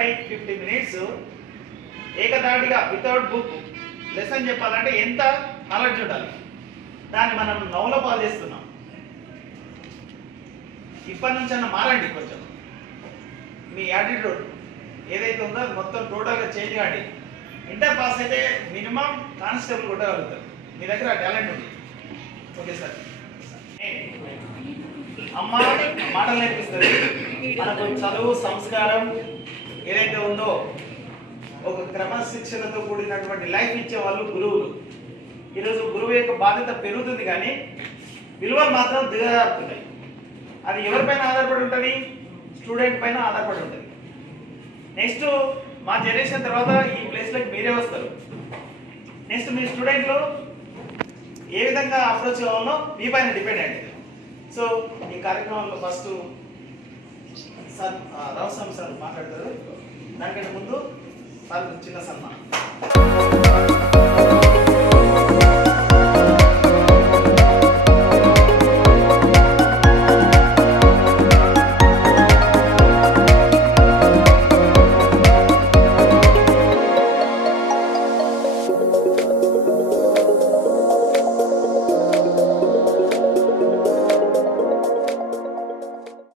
By 50 minutes ఏకదాటిగా without book lesson చెప్పాలంటే ఎంత నాలెడ్జ్ ఉండాలి. దాన్ని మనం నవ్వుల పాలు చేస్తున్నాం. ఇప్పటి నుంచి అన్న మారండి, కొంచెం మీ యాటిట్యూడ్ ఏదైతే ఉందో అది మొత్తం టోటల్గా చేంజ్ కాండి. ఇంటర్ పాస్ అయితే మినిమం కానిస్టేబుల్ కొట్టగలుగుతారు. మీ దగ్గర టాలెంట్ ఉంది. Okay sir. అమ్మ మాటలు నేర్పిస్తుంది. మనకు చదువు సంస్కారం ఏదైతే ఉందో ఒక క్రమశిక్షణతో కూడినటువంటి లైఫ్ ఇచ్చే వాళ్ళు గురువులు. ఈరోజు గురువు యొక్క బాధ్యత పెరుగుతుంది కానీ విలువలు మాత్రం దిగజారుతున్నాయి. అది ఎవరిపైన ఆధారపడి ఉంటుంది? స్టూడెంట్ పైన ఆధారపడి ఉంటుంది. నెక్స్ట్ మా జనరేషన్ తర్వాత ఈ ప్లేస్లోకి మీరే వస్తారు. నెక్స్ట్ మీ స్టూడెంట్లు ఏ విధంగా అప్రోచ్ కావాలో మీ పైన డిపెండ్ అయ్యింది. సో ఈ కార్యక్రమంలో ఫస్ట్ సార్ రావుస్వామి సార్ మాట్లాడతారు. దానికంటే ముందు సార్ చిన్న సన్మానం.